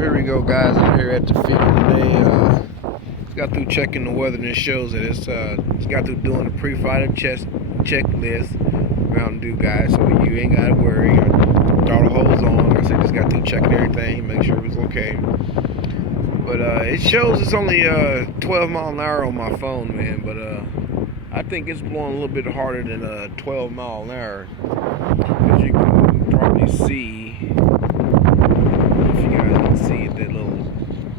Here we go, guys. I'm here at the field today. Just got through checking the weather, and it shows that it's got through doing the pre-fighter checklist. Mountain Dew guys, so you ain't gotta worry. Throw the hose on. Like I said, just got through checking everything, make sure it was okay. But it shows it's only 12 mile an hour on my phone, man. But I think it's blowing a little bit harder than 12 mile an hour, as you can probably see. If you guys can see it, that little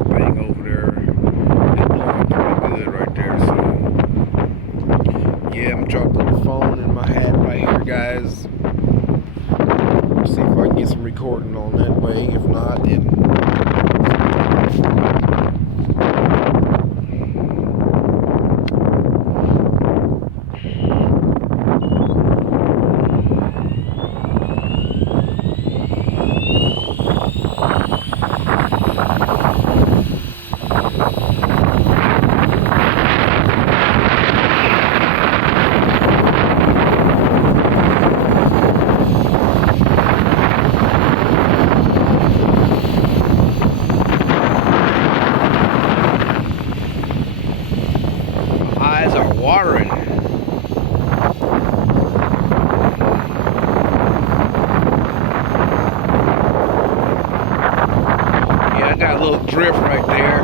thing over there, it's blowing pretty good right there. So yeah, I'm trying to put the phone in my hat right here, guys. See if I can get some recording on that way. If not, then eyes are watering. Yeah, I got a little drift right there.